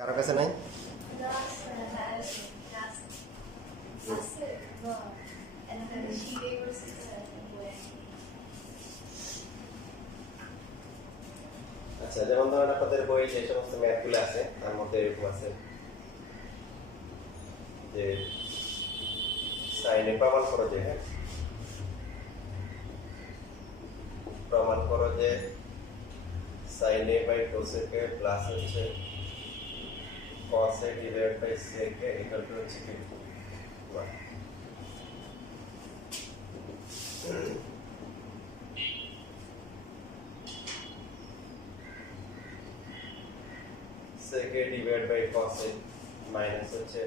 কারো কাছে নাই? আচ্ছা, যেমন ধরেন আপনাদের বই যে সমস্ত ম্যাথগুলো আছে তার মধ্যে এরকম আছে যে সাইনে প্রমাণ করো যে সাইনে বাই কোসেকে প্লাস হচ্ছে cos a divided by sec a equal to হচ্ছে কি 1। sec a divided by cos a minus হচ্ছে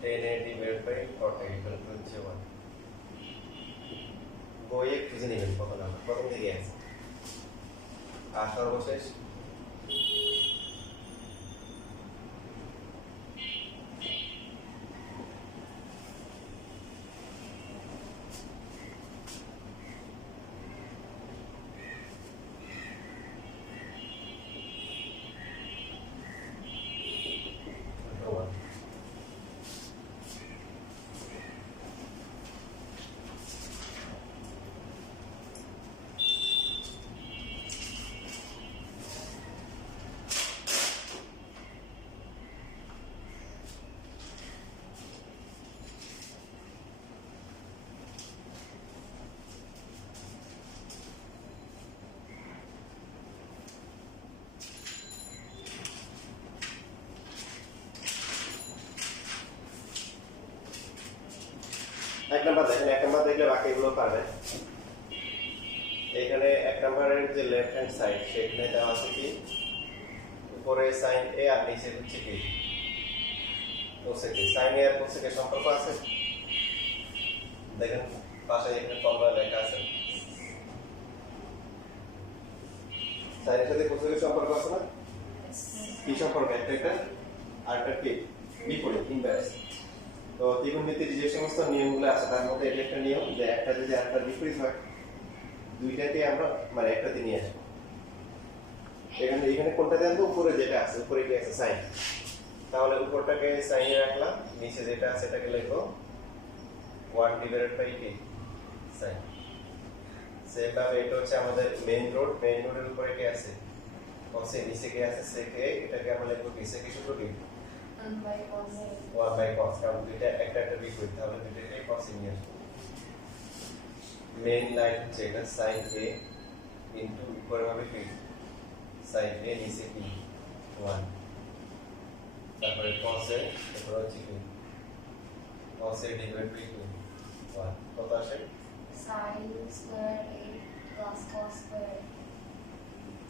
tan a divided by cot a equal to হচ্ছে 1। বইয়ে খুঁজে নেবেন কত নাম্বার, প্রথম দিকে আছে আর সর্বশেষ এক নাম্বার দেখেন, এক নাম্বার দেখলে বাকিগুলো পারবেন। এখানে এক নাম্বারের যে লেফট হ্যান্ড সাইড সেখানে দেওয়া আছে কি উপরে সাইন এ আর নিচে হচ্ছে কি কোসেক। সাইন এ আর কোসেকের সম্পর্ক আছে দেখেন পাশে এখানে ফর্মুলা লেখা আছে। সাইনের সাথে কোসেকের সম্পর্ক আছে না? কি সম্পর্ক? একটা আরেকটা কি বিপরীত, ইনভার্স। তো ত্রিকোণমিতির যে সমস্ত নিয়মগুলো আছে তার মধ্যে এটা একটা নিয়ম যে একটা যদি আরেকটার বিপরীত হয় দুইটাকে আমরা মানে একটাতে নিয়ে আসবো। এখানে কোনটা দেন? উপরে যেটা আছে, উপরে কি আছে? সাইন। তাহলে উপরটাকে সাইনে রাখলাম, নিচে যেটা আছে এটাকে লিখো 1 ডিভাইডেড বাই কি সাইন। সেভাবে এটা হচ্ছে আমাদের মেইন রোড, মেইন রোডের উপরে কি আছে? cos a, নিচে কি আছে? sec a। এটাকে আমরা লিখবো কি? sec a সূত্র কি? 1 বাই cos। কারণ দুইটা একটা বিপরীত, তাহলে দুইটাকে cos a নিয়ে আসবো। মেইন লাইন হচ্ছে এটা sin a ইনটু উপরে হবে কি sin a, নিচে কি 1। তারপরে cos a, এরপর হচ্ছে কি cos a ডিভাইড বাই 1 কত আসে? sin square a plus cos square।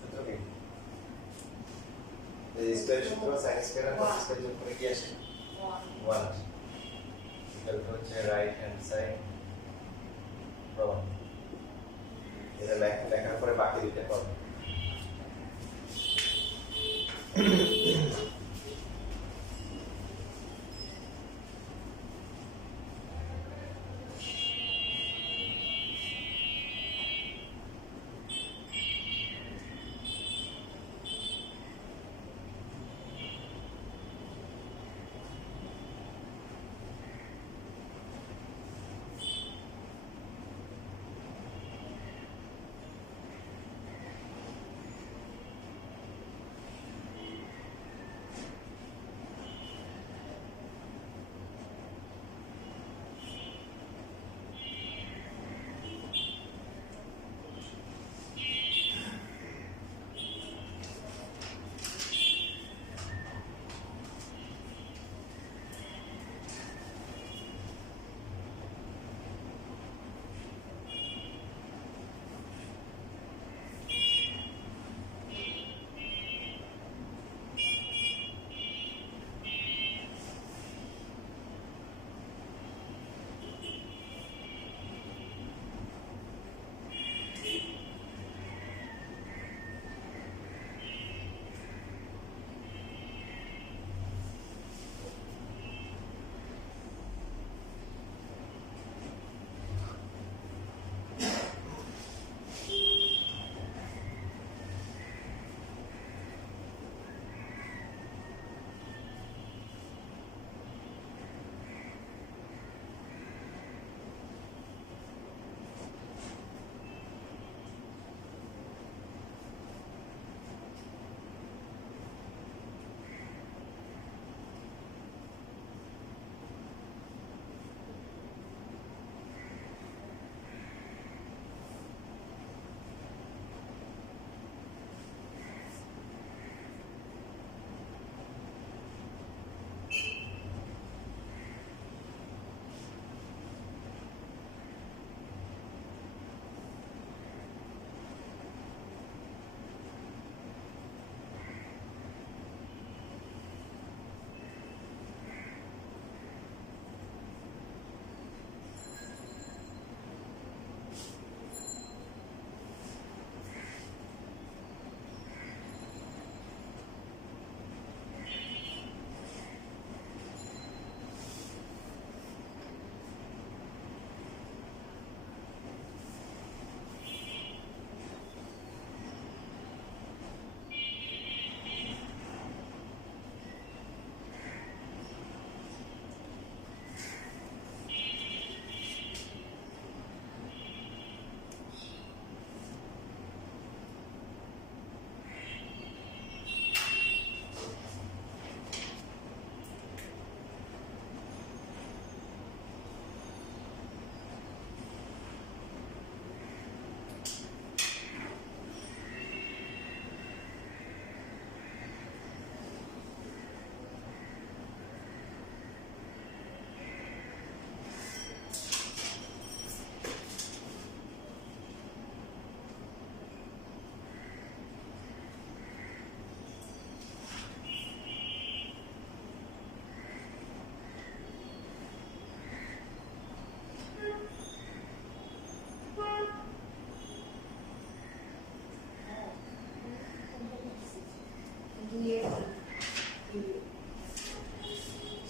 সূত্র কি? এই স্কয়ার সূত্র sin স্কয়ার আর cos স্কয়ার যোগ করে কি আসে? 1 ইকুয়াল টু হচ্ছে রাইট হ্যান্ড সাইড প্রমাণ। এটা লেখার পরে বাকি দুইটা পাবো।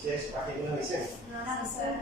শেষ বাকিগুলো নিছেন না স্যার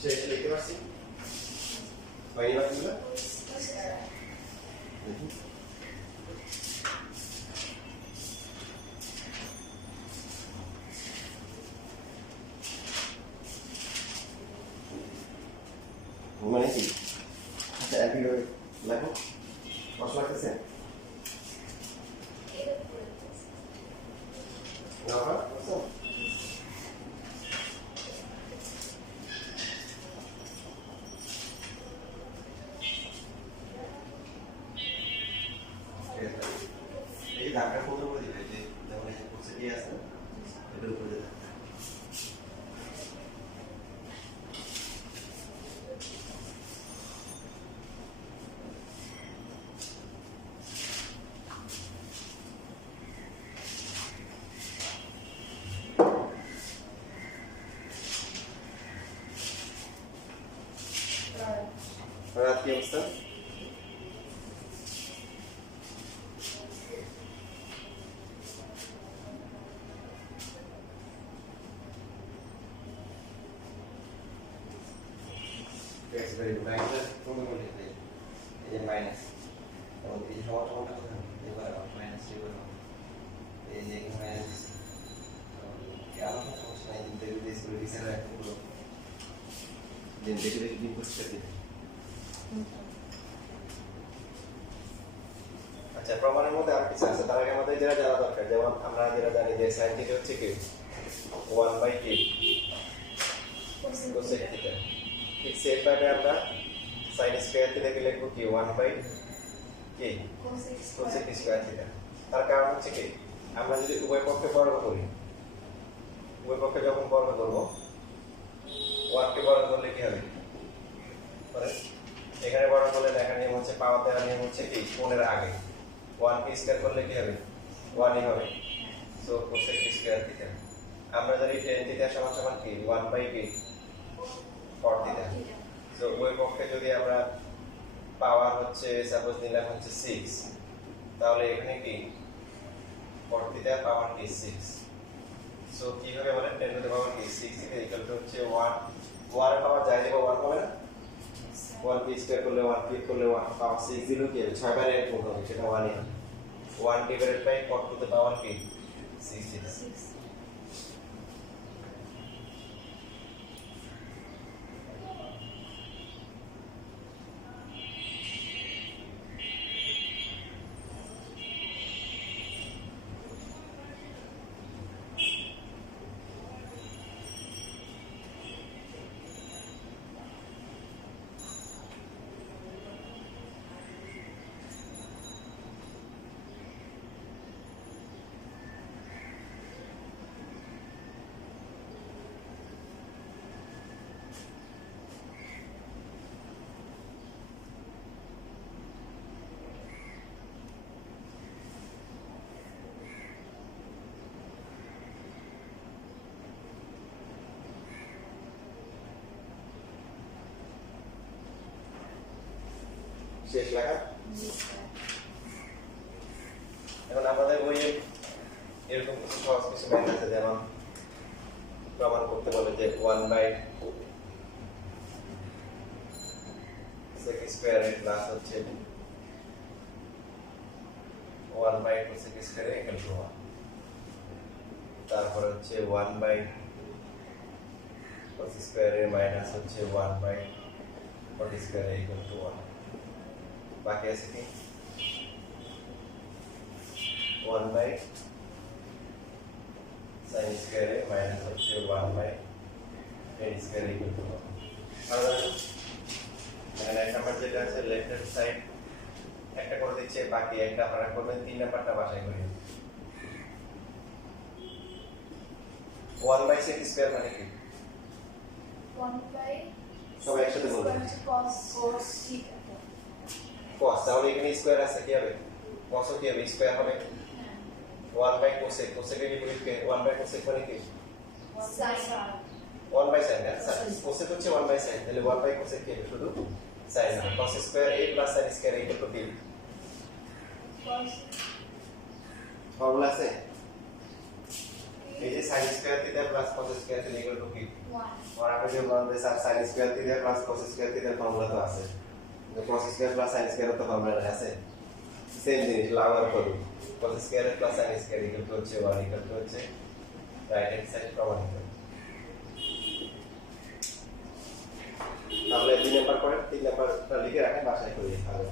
শেষ লিখতে পারছি হয়নি বাকিগুলো দেখি মানে কি আচ্ছা একই লেখো কষ্ট লাগতেছে নাম্বার বুঝছো এই ধাক্কা কোন উপরে দিবে যে যেমন এই কোর্সে কি আছে এটার উপরে দিবে রাত কি অবস্থা It's very good. Minus কোন কোন লিখবে এই যে মাইনাস এবং এই সমানটা কোথায় এবার মাইনাস লিখব এই যে মাইনাস কি আমার সমস্যা নাই কিন্তু এই স্কুলে টিচার রাখতে পুরো দিন দেখে দেখে দিন করতে দিবে আচ্ছা প্রমাণের মধ্যে আর কিছু আছে তার আগে আমাদের যেটা জানা দরকার যেমন আমরা যেটা জানি যে sin থিটা হচ্ছে কি 1/k cosec থিটা ঠিক সেম ভাবে আমরা sin স্কয়ার থিটা কে লিখব কি 1/k cosec স্কয়ার থিটা তার কারণ হচ্ছে কি আমরা যদি উভয় পক্ষে বর্গ করি উভয় পক্ষে যখন বর্গ করব 1 কে বর্গ করলে কি হবে মানে এখানে বর্গ করলে এখানে নিয়ম হচ্ছে পাওয়ার দেওয়ার নিয়ম হচ্ছে কি কোণের আগে 1 কে স্কয়ার করলে কি হবে 1 ই হবে সো cosec স্কয়ার থিটা আমরা জানি tan থিটা সমান সমান কি 1/k cot থিটা সো ওই পক্ষে যদি আমরা পাওয়ার হচ্ছে সাপোজ নিলাম হচ্ছে 6 তাহলে এখানে কি cot থিটা পাওয়ার কি 6 সো কি হবে বলেন 10 টু দ্য পাওয়ার কি 6 থেকে ইকুয়াল টু হচ্ছে 1 1 পাওয়ার যায় দেব 1 হবে না 1 কে স্কয়ার করলে 1 ক্লিক করলে 1 পাওয়ার 6 দিলো কি হবে 6 বারে এর গুণ হবে সেটা 1 ই হবে 1 divided by cot to the power কি 6 থিটা শেষ লেখা এখন আমাদের বইয়ে এরকম কিছু সহজ কিছু ম্যাথ আছে যেমন প্রমাণ করতে বলে যে 1/sec স্কয়ার এর প্লাস হচ্ছে 1/cosec স্কয়ার ইকুয়াল টু 1 তারপর হচ্ছে 1/cos স্কয়ার এর মাইনাস হচ্ছে 1/cot স্কয়ার ইকুয়াল টু 1 বাকি আছে কি 1/sin স্কয়ার এর মাইনাস হচ্ছে 1/tan স্কয়ার ইকুয়াল টু 1 আর মানে এক নাম্বার যেটা আছে লেফট হ্যান্ড সাইড একটা করে দিচ্ছে বাকি একটা আপনারা করবেন 3 নাম্বারটা বাসায় করে 1/sec স্কয়ার মানে কি 1/, সবাই একসাথে বলবেন cos theta cos তাহলে এখানে স্কয়ার আছে কি হবে cos কি হবে স্কয়ার হবে 1/cosec cosec এর বিপরীতে 1/cosec মানে কি sin 1/sin না cosec হচ্ছে 1/sin তাহলে 1/cosec কি হবে শুধু sin হবে cos square a plus sin square equal to কি cos ফর্মুলা আছে এই যে sin square theta plus cos square theta equal two কি 1 और आपने जो मान दे sin square theta plus cos square theta formula तो আছে जो cos square plus sin square तो फॉर्मूला আছে সেম জিনিস লাগু করুন cos square plus sin square equal to হচ্ছে 1 ইকুয়াল টু হচ্ছে রাইট হ্যান্ড সাইড প্রমাণিত তাহলে 3 নাম্বার করে 3 নাম্বারটা লিখে রাখেন বাসায় করে দিতে হবে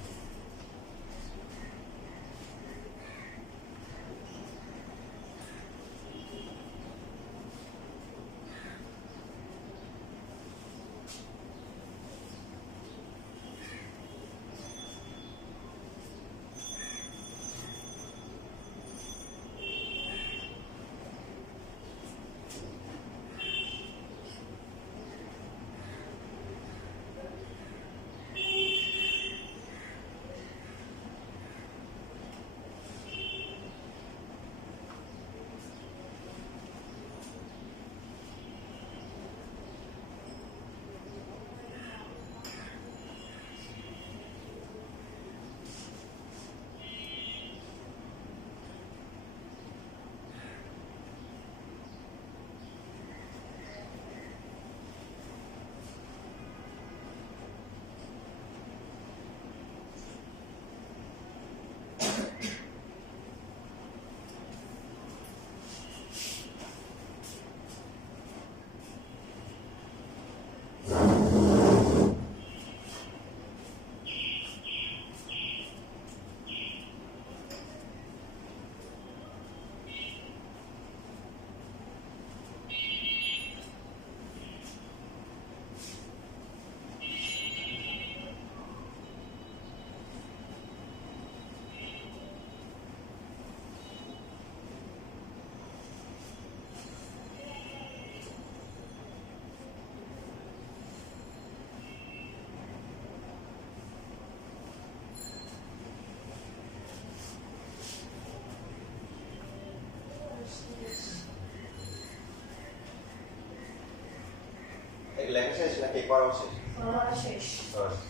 লেখা শেষ নাকি পড়া শেষ? পড়া শেষ।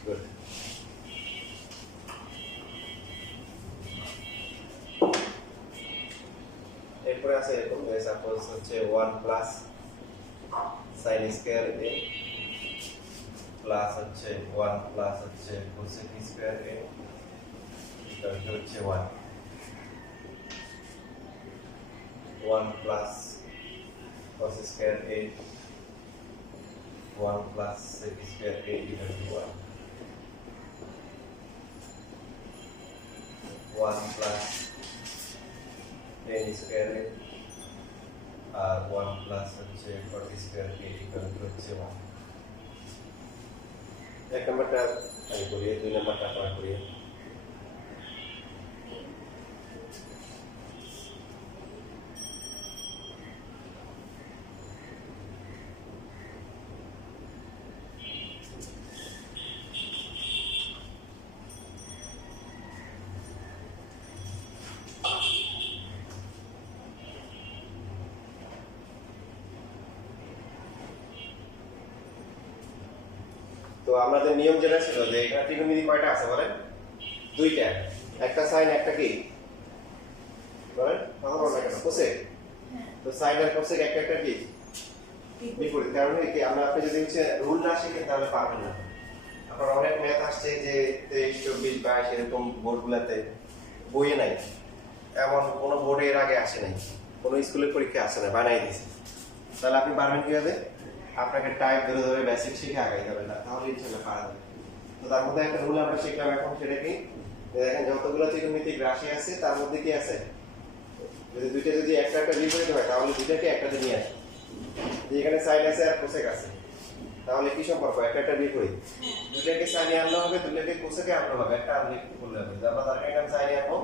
গুড। এরপরে আছে এরকম সাপোজ হচ্ছে 1 plus sin square a plus হচ্ছে 1 প্লাস হচ্ছে cosec স্কয়ার a এটা হচ্ছে 1 plus cos square a 1 plus sec square a equal to 1 plus tan square a আর 1 প্লাস হচ্ছে cot square a equal to হচ্ছে 1। এক নম্বরটা আমি করি, দুই নম্বরটা আপনারা করি। তো আমাদের নিয়ম যেটা ছিল যে এখানে ত্রিকোণমিতি কয়টা আছে বলেন? দুইটা, একটা সাইন একটা কি বলেন? কথা বলেন কেন? কোসেক। তো সাইন আর কোসেক একটা একটা কি বিপরীত। কারণ কি আমরা আপনি যদি হচ্ছে রুল না শিখেন তাহলে পারবেন না। আপনার অনেক ম্যাথ আসছে যে 23 24 22 এরকম বোর্ডগুলোতে বইয়ে নাই, এমন কোন বোর্ডে এর আগে আসে নাই, কোন স্কুলের পরীক্ষা আসে না, বানাই দিয়েছে। তাহলে আপনি পারবেন কিভাবে? আপনাকে টাইপ ধরে ধরে বেসিক শিখে আগাইতে হবে, না তাহলে ইনশাআল্লাহ পারা যাবে। তো তার মধ্যে একটা রুল আমরা শিখলাম এখন, সেটা কি? দেখেন যতগুলো ত্রিকোণমিতিক রাশি আছে তার মধ্যে কি আছে, যদি দুইটা যদি একটা একটা বিপরীত হয় তাহলে দুইটাকে একটাতে নিয়ে আসে। যেখানে সাইন আছে আর কোসেক আছে তাহলে কি সম্পর্ক? একটা একটা বিপরীত। দুইটাকে সাইনে আনতে হবে, দুইটাকে কোসেকে আনতে হবে, একটা আনলে করলে হবে। আমরা তার এখানে সাইনে আনবো,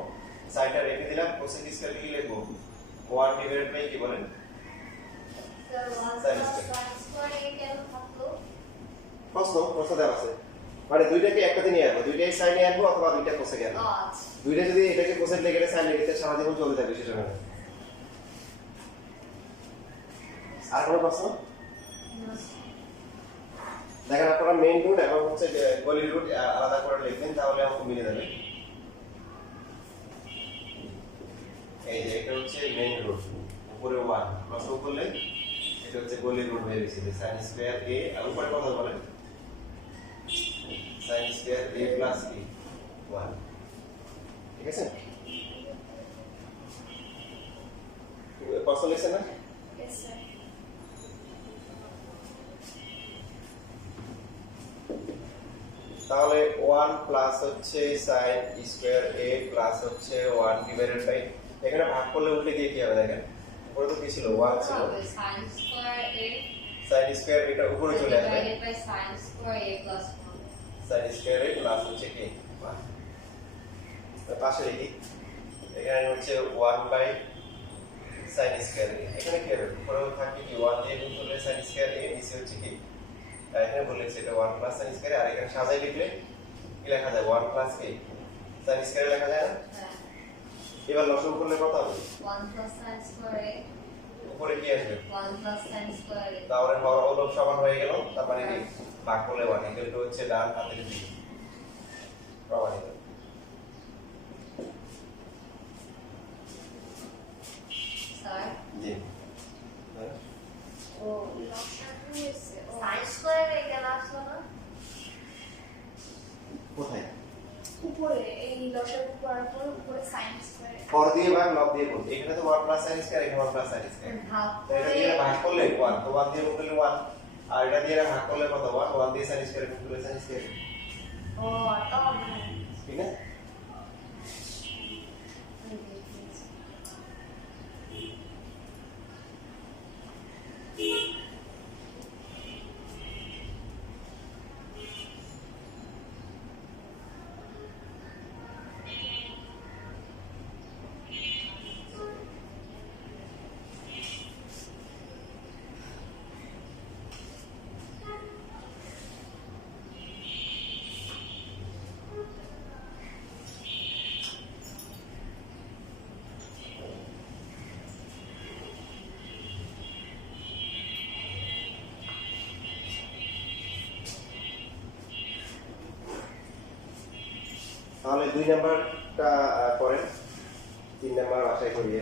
সাইনটা রেখে দিলাম, কোসেক স্কয়ার কি লিখবো? 1 ডিভাইডেড বাই কি বলেন? Sir 1 plus sin square a কেন থাকলো? প্রশ্ন দেওয়া আছে, মানে দুইটাকে একটাতে নিয়ে আসবো, দুইটাই সাইনে আনবো অথবা দুইটা কোসেকে আনবো। আচ্ছা। দুইটা যদি এটাকে কোসেক লিখে সাইন লিখতে সারা জীবন চলতে থাকবে সেটা না। আর কোনো প্রশ্ন? দেখেন আপনারা মেইন রুট এবং হচ্ছে গলি রুট আলাদা করে লিখবেন তাহলে অঙ্ক মিলে যাবে। এই যে এটা হচ্ছে মেইন রুট, উপরে 1 প্লাস করলে এটা হচ্ছে গলি রুট হয়ে গেছে। sin স্কয়ার a আর উপরে কত বলেন? sin square a plus b 1। ঠিক আছে? প্রশ্ন লিখছেন না? Yes sir. তাহলে 1 প্লাস হচ্ছে sin স্কয়ার a প্লাস হচ্ছে 1 ডিভাইডেড বাই, এখানে ভাগ করলে উল্টে দিয়ে কি হবে দেখেন? উপরে তো কি ছিল? 1 ছিল, sin square a sin square এটা উপরে চলে আসবে, divided by sin square a plus 1 sin square a plus হচ্ছে কি 1। তো পাশে লিখি, এখানে হচ্ছে 1 বাই sin স্কয়ার a, এখানে কি হবে? উপরে থাকে কি 1 দিয়ে গুণ করলে sin স্কয়ার a, নিচে হচ্ছে কি এখানে বলেছে এটা 1 প্লাস sin স্কয়ার, আর এখানে সাজাই লিখলে কি লেখা যায়? 1 প্লাস কি sin স্কয়ার লেখা যায় না? হ্যাঁ। এবার লসাগু করলে কত হবে? 1 plus sin স্কয়ার a উপরে কি আসবে? 1 plus sin স্কয়ার a তাহলে হরলব সমান হয়ে গেল, তার মানে কি ভাগ করলে 1 ইকুয়াল টু হচ্ছে ডান হাতের দিক প্রমাণিত। স্যার জি ও লসাগু হইছে sin স্কয়ার a কেন আসলো না? কোথায়? উপরে এই লসাগু করার পর উপরে sin স্কয়ার পর দিয়ে ভাগ লব দিয়ে গুণ, এখানে তো 1 প্লাস sin স্কয়ার, এখানে 1 প্লাস sin স্কয়ার, ভাগ তো এটা দিয়ে ভাগ করলে 1, তো 1 দিয়ে গুণ করলে 1, আর এটা দিয়ে ভাগ করলে কত? 1 দিয়ে sin স্কয়ার গুণ করলে sin স্কয়ার। ও তবে ঠিক আছে? তাহলে 2 নাম্বারটা করেন, 3 নাম্বার বাসায় করিয়ে।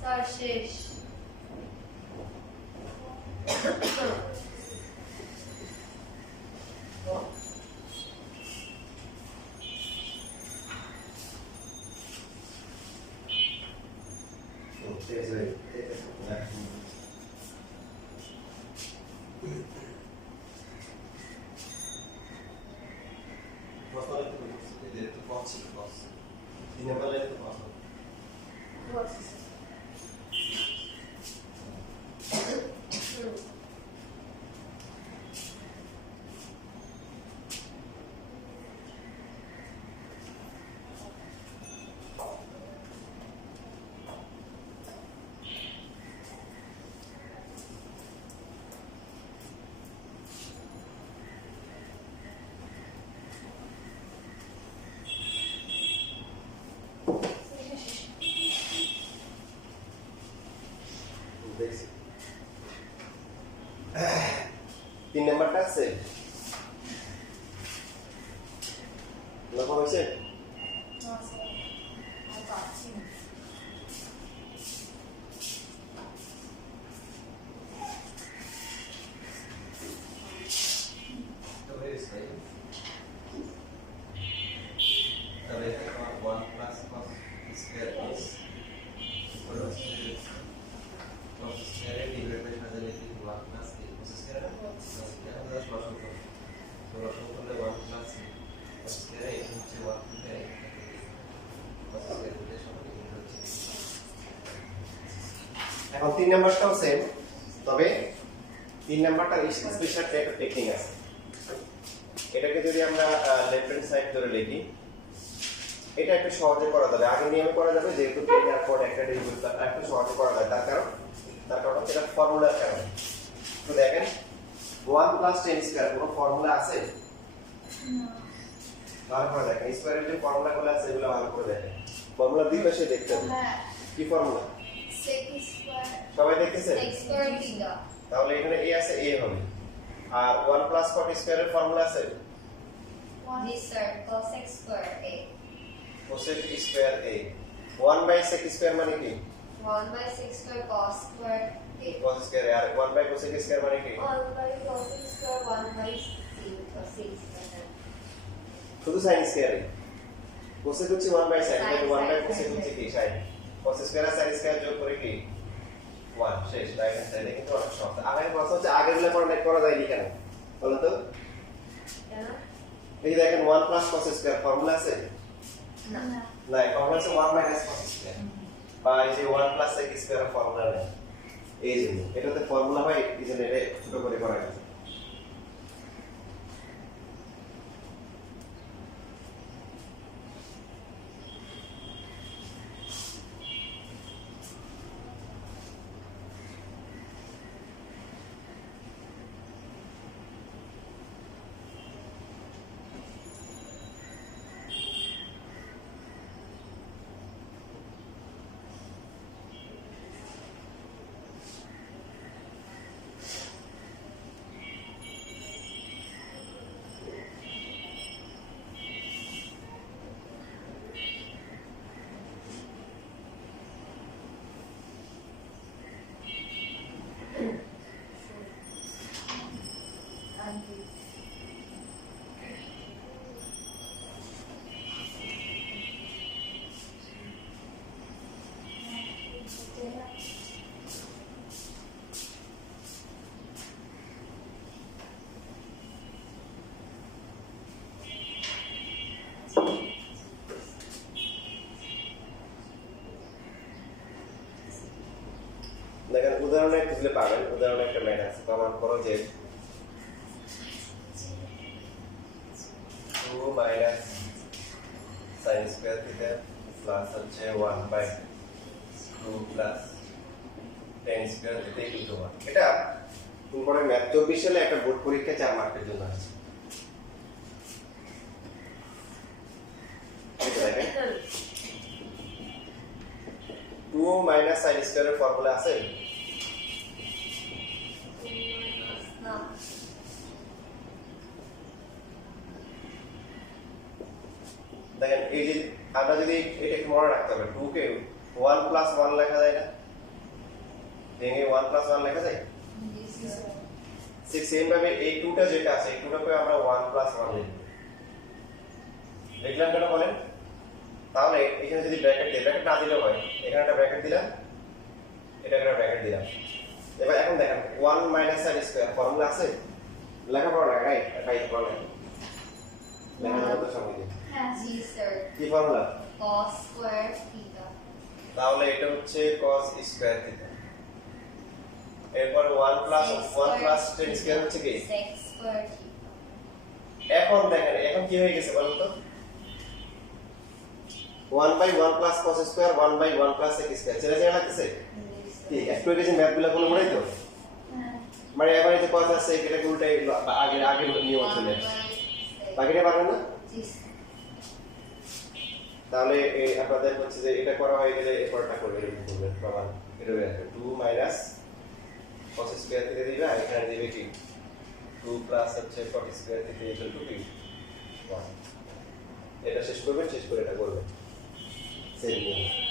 স্যার শেষ। দেখছি 3 নাম্বারটা আছে লক্ষ্য হয়েছে? এখন 3 নাম্বারটাও সেম, তবে 3 নাম্বারটার স্পেশাল একটা টেকনিক আছে। এটাকে যদি আমরা লেফট হ্যান্ড সাইড ধরে লিখি, এটা একটু সহজে করা যাবে। আগে নিয়মে করা যাবে, যেহেতু টেন আর পর একটা ডেরিভেটিভ একটু সহজে করা যায়। তার কারণ হচ্ছে এটা ফর্মুলার কারণে। তো দেখেন 1 প্লাস 10 স্কয়ার কোনো ফর্মুলা আছে? ভালো করে দেখেন, স্কয়ারের যে ফর্মুলাগুলো আছে এগুলো ভালো করে দেখেন। ফর্মুলা দুই পাশে দেখতে হবে। কি ফর্মুলা? sec square. সবাই দেখতেছেন? sec square theta. তাহলে এখানে a আছে, a হবে। আর 1 প্লাস cot স্কয়ারের ফর্মুলা আছে? জি sir, cos x square a। cosec square a। 1 by sec square মানে কি? 1 by sec square cos square a। cos square a। আর 1 বাই cosec স্কয়ার মানে কি? 1 by cos square 1 by sin cos square. শুধু sin square a। Cosec হচ্ছে 1 by sin তাহলে 1 by cosec হচ্ছে কি sin cos স্কয়ার আর sin স্কয়ার যোগ করে কি 1 শেষ রাইট হ্যান্ড সাইডে কিন্তু অনেক সহজ আগের প্রশ্ন হচ্ছে আগেরগুলো করা যায়নি কেন বলো তো কেন এই দেখেন 1 প্লাস cos স্কয়ার ফর্মুলা আছে না না ফর্মুলা আছে 1 মাইনাস cos স্কয়ার বা এই যে 1 প্লাস sec স্কয়ার ফর্মুলা নেই এই জন্য এটাতে ফর্মুলা হয় এই জন্য এটা ছোট করে করা গেছে দেখেন উদাহরণে খুঁজলে পাবেন উদাহরণে একটা ম্যাথ আছে প্রমাণ করো যে 2 minus sin square theta plus হচ্ছে 1 by 2 plus tan square theta equal to 1 এটা তোমাদের ম্যাথ 24 সালে একটা বোর্ড পরীক্ষা 4 মার্কের জন্য আছে এটা দেখেন 2 মাইনাস sin স্কয়ারের ফর্মুলা আছে না দেখেন এই যে আমরা যদি এটা একটু মনে রাখতে হবে 2 কে 1 প্লাস 1 লেখা যায় না ভেঙে 1 প্লাস 1 লেখা যায় ঠিক সেম ভাবে এই 2টা যেটা আছে এই 2টাকে আমরা 1 প্লাস 1 লিখব লিখলাম কেন বলেন তাহলে এখানে যদি ব্র্যাকেট দিই ব্র্যাকেট না দিলেও হয় এখানে একটা ব্র্যাকেট দিলাম এটা একটা ব্র্যাকেট দিলাম এবার এখন দেখেন 1 মাইনাস sin স্কয়ার ফর্মুলা আছে লেখাপড়া না রাইট রাইট ফর্মুলা লেখাপড়া তো সময় দিই হ্যাঁ জি স্যার কি ফর্মুলা cos স্কয়ার থিটা তাহলে এটা হচ্ছে cos স্কয়ার থিটা এরপর 1 প্লাস 1 প্লাস tan স্কয়ার হচ্ছে কি sec স্কয়ার থিটা এখন দেখেন এখন কি হয়ে গেছে বলুন তো 1 by 1 plus cos square 1 by 1 plus sec square ছেড়ে ছেড়ে লাগতেছে ঠিক একটু আগে যে ম্যাথগুলো কোনো মনেই তো মানে এবারে যে কথা আছে এটা উল্টাই আগে আগে নিয়ম চলে বাকিটা পারবেন না জি তাহলে এই আপনাদের হচ্ছে যে এটা করা হয়ে গেলে এরপরটা করবেন করবেন প্রমাণ এটা হয়ে যাবে 2 মাইনাস cos স্কয়ার থেকে দিবে আর এখানে দিবে কি 2 প্লাস হচ্ছে cot স্কয়ার থেকে ইকুয়াল টু 1 এটা শেষ করবেন শেষ করে এটা করবেন সেম নিয়ম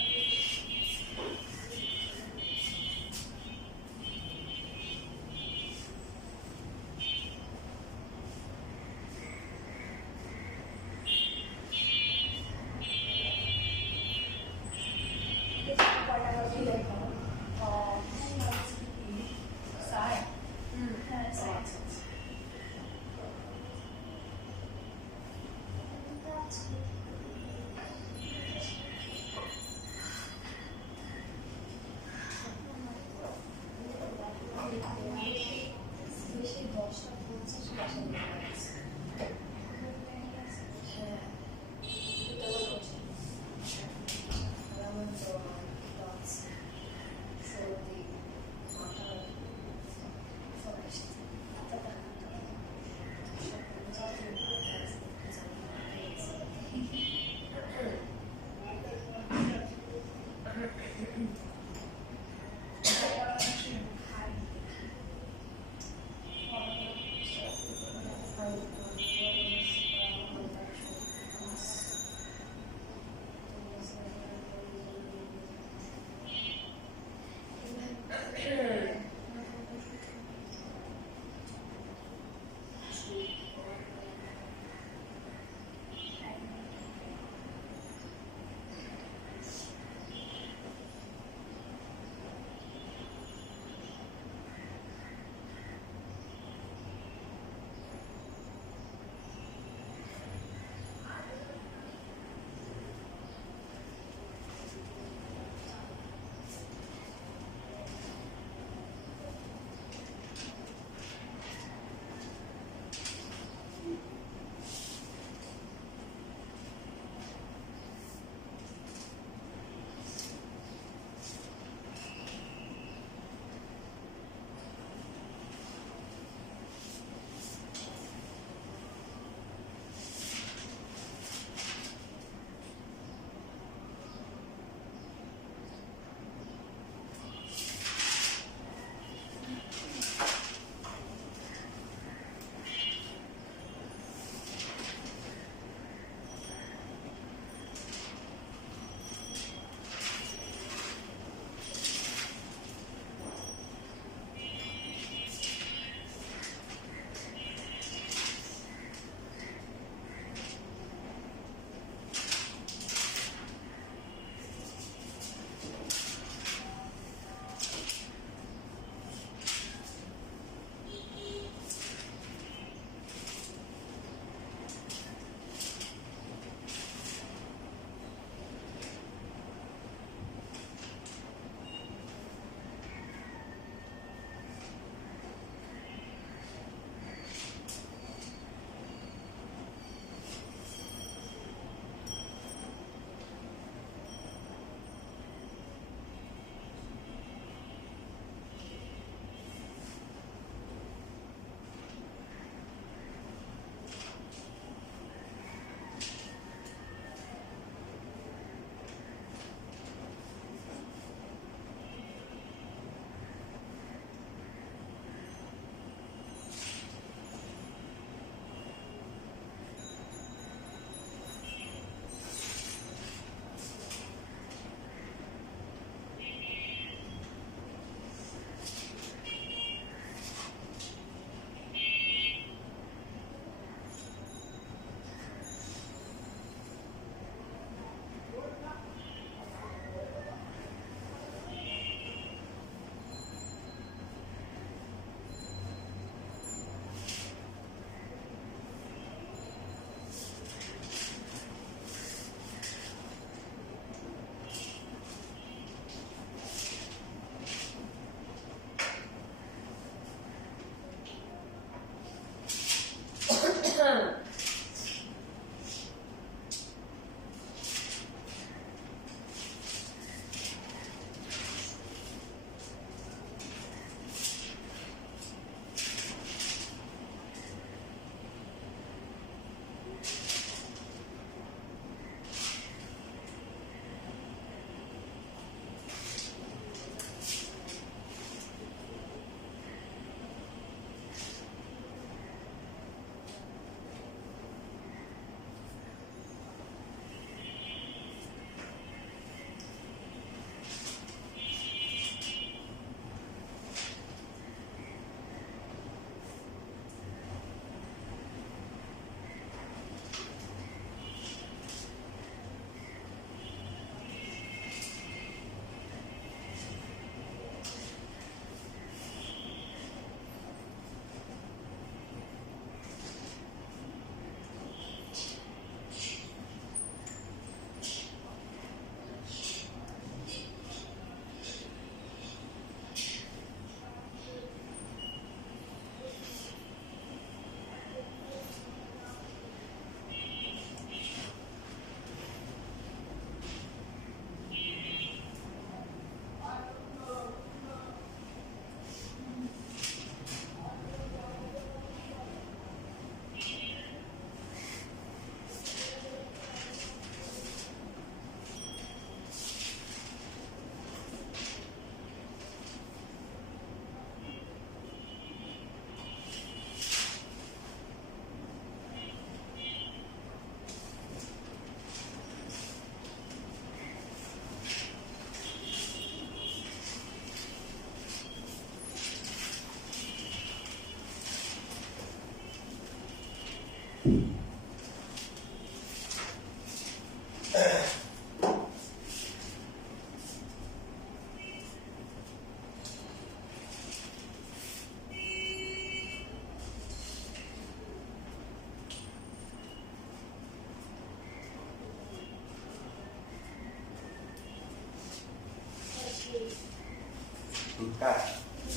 কাট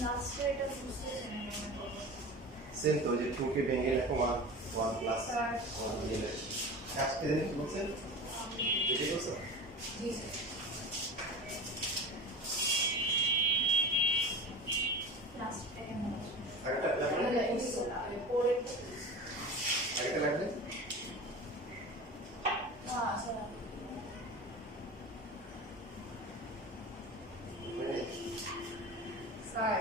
লাস্ট এটা বুঝতে সেম তো যে 2 কে ভেঙে লেখো 1 প্লাস স্যার 1 দিয়ে লেখো কাটতে দেন কি বলছেন বুঝে গেছো জি স্যার লাস্ট এটা আরেকটা লাগবে পরে আরেকটা লাগবে স্যার স্যার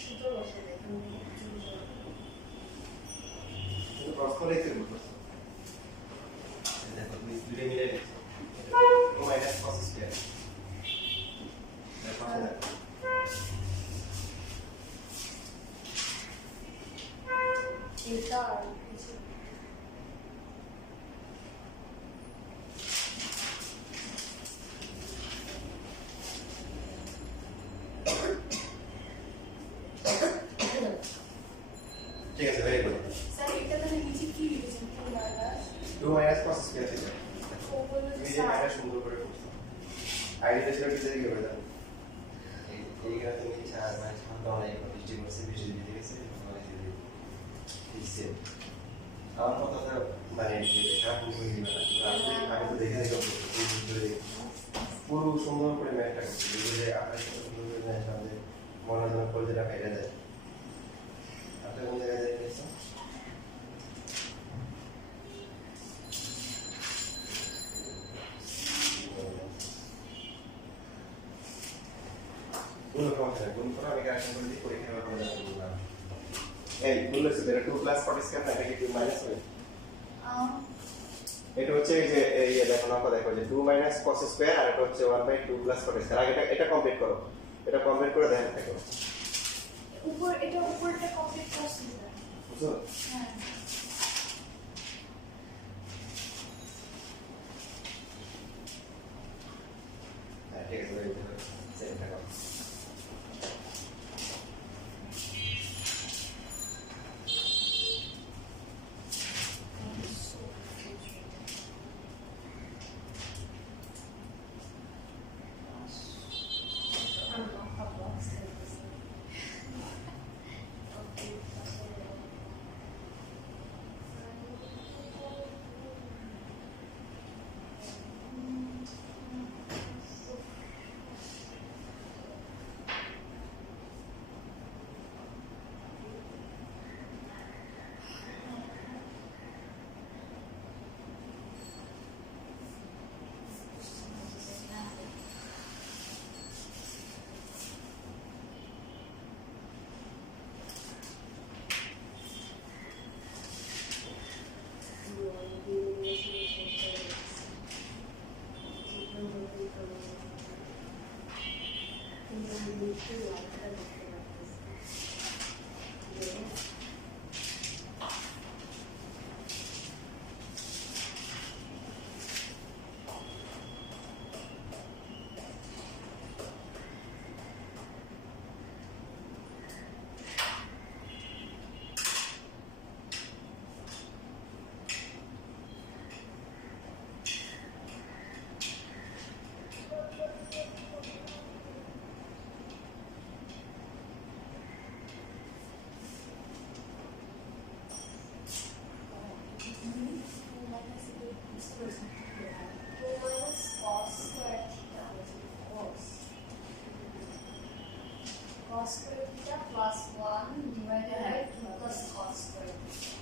সুতো বসে দেখুন ক্রস করে দিতে বলছো দেখো তুমি দুটো মিলে লিখছো ও মাইনাস cos স্কয়ার দেখো এটা আর কিছু ঠিক আছে ভেরি গুড স্যার এটা তাহলে নিচে কি লিখেছেন কি মাইনাস 2 মাইনাস cos স্কয়ার ছিল ও বলল তুমি যে স্যার মাইনাস সুন্দর করে করছো আইডিটা ছিল কি জায়গায় হবে জানো এইখানে তুমি 4 মাইনাস 1 দাও না এবার বৃষ্টি করছে বৃষ্টি দিয়ে গেছে মানে দিছে আমার কথা মানে খারাপ হয়ে গেল না আমি তো দেখে দেখে পুরো সুন্দর করে ম্যাথটা করছি যে আপনার সাথে সুন্দর করে ম্যাথ আমাদের মনোযোগ করে যেটা ফেলে দেয় আপনার কোন জায়গায় যাই গেছে গুণ সমস্যা গুণ করে আমি কারেকশন করে দিই পরীক্ষা হবে কোনো জায়গায় গুণ না এই গুণ হচ্ছে এটা 2 প্লাস 40 স্কয়ার না এটা কি 2 মাইনাস হবে এটা হচ্ছে এই যে এই দেখো না দেখো যে 2 মাইনাস cos স্কয়ার আর এটা হচ্ছে 1/2 প্লাস cos স্কয়ার আগে এটা কমপ্লিট করো এটা কমপ্লিট করে দেখেন দেখো উপর এটা উপরটা কমপ্লিট করছি স্যার বুঝছো হ্যাঁ হ্যাঁ ঠিক আছে very good সেম দেখো cos square theta plus 1 divided by 2 plus cos square theta.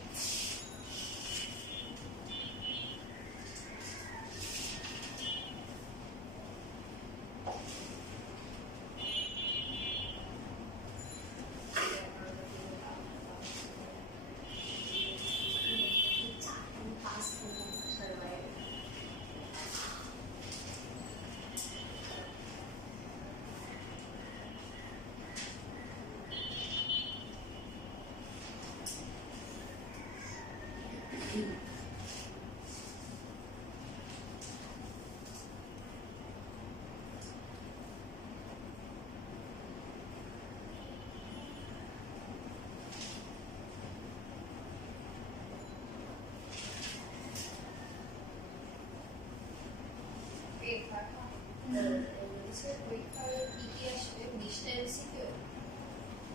MCQ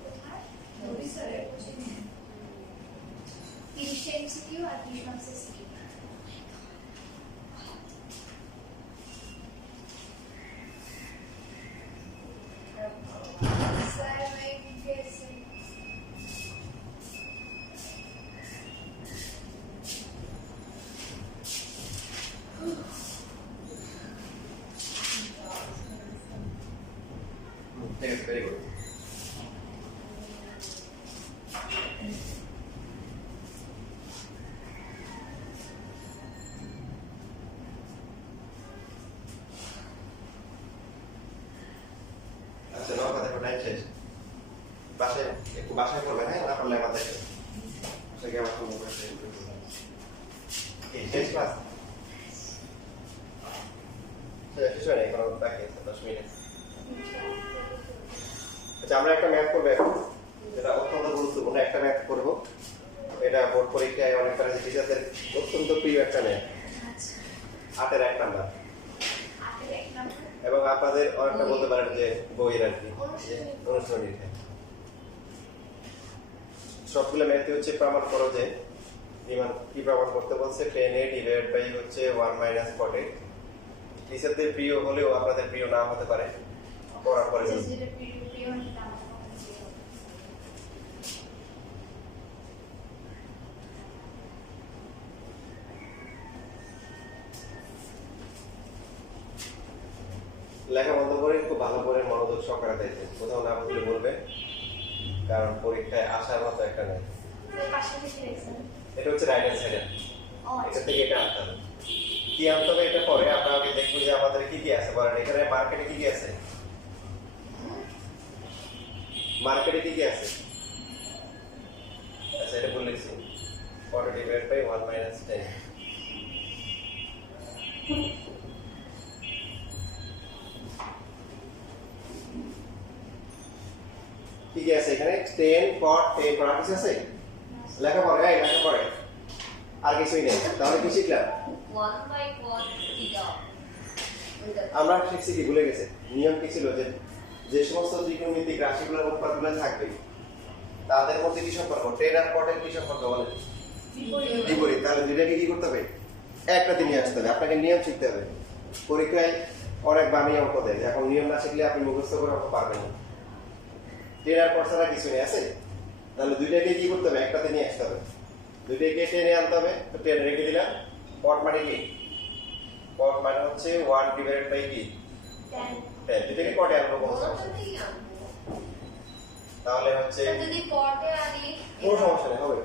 কোথায় নবী স্যারের 30 এমসিকিউ আর 30 মার্কসের সিকিউ স্যার ভাই কেসে ঠিক আছে, ভেরি গুড। আচ্ছা, নাও কথা টাইম শেষ। বাসায় একটু বাসায় করবে, হ্যাঁ, না করলে আমাদের সেকে আমার কোনো শেষ ক্লাস শেষ হয় না, এখন বাকি আছে 10 মিনিট। আচ্ছা, আমরা একটা ম্যাথ করবো এখন, যেটা অত্যন্ত গুরুত্বপূর্ণ একটা ম্যাথ করব। এটা বোর্ড পরীক্ষায় অনেক প্যারেন্টস টিচারদের অত্যন্ত প্রিয় একটা ম্যাথ, 8-এর 1 নাম্বার। এবং আপনাদের অনেকটা বলতে পারেন যে বইয়ের আর কি অনুশীলনী। সবগুলো ম্যাথই হচ্ছে প্রমাণ করো যে কি প্রমাণ করতে বলছে, 10a ডিভাইড বাই হচ্ছে 1 মাইনাস 40। টিচারদের প্রিয় হলেও আপনাদের প্রিয় না হতে পারে, পড়ার পরে লেখা বন্ধ করে খুব ভালো করে মনোযোগ সহকারে দেখবেন, কোথাও না বুঝলে বলবে, কারণ পরীক্ষায় আসার মতো একটা নেই। এটা হচ্ছে রাইট হ্যান্ড সাইড, এটা থেকে এটা আনতে হবে। কি আনতে হবে এটা পরে আমরা আগে দেখবো যে আমাদের কি কি আছে বলেন। এখানে মার্কেটে কি কি আছে, মার্কেটে কি কি আছে? আচ্ছা, এটা বলেছি 40 ডিভাইড বাই 1 মাইনাস 10। কি কি আছে এখানে? 10 cot 10 করা কিছু আছে? লেখা পড়ে, এই লেখা পড়ে, আর কিছুই নেই। তাহলে কি শিখলাম? 1 বাই cot থিটা। আমরা শিখছি কি ভুলে গেছে, নিয়ম কি ছিল যে যে সমস্ত ত্রিকোণমিতিক রাশিগুলোর উৎপাদগুলো থাকবে তাদের মধ্যে কি সম্পর্ক, 10 আর cot এর কি সম্পর্ক বলে? বিপরীত। তাহলে দুইটাকে কি করতে হবে? একটাতে নিয়ে আসতে হবে। আপনাকে নিয়ম শিখতে হবে। পরীক্ষায় অনেক বানিয়ে অঙ্ক দেয়, এখন নিয়ম না শিখলে আপনি মুখস্থ করে অঙ্ক পারবেন না। 10 আর cot ছাড়া কিছু নেই আছে, তাহলে দুইটাকে কি করতে হবে? একটাতে নিয়ে আসতে হবে। দুইটাকে 10 এ আনতে হবে, তো 10 রেখে দিলাম। cot মানে কি? cot মানে হচ্ছে 1 ডিভাইডেড বাই কি 10। এটাকে cot এ আনবো কোন সমস্যা নেই। তাহলে হচ্ছে যদি cot এ আনি কোনো সমস্যা নেই, হবে।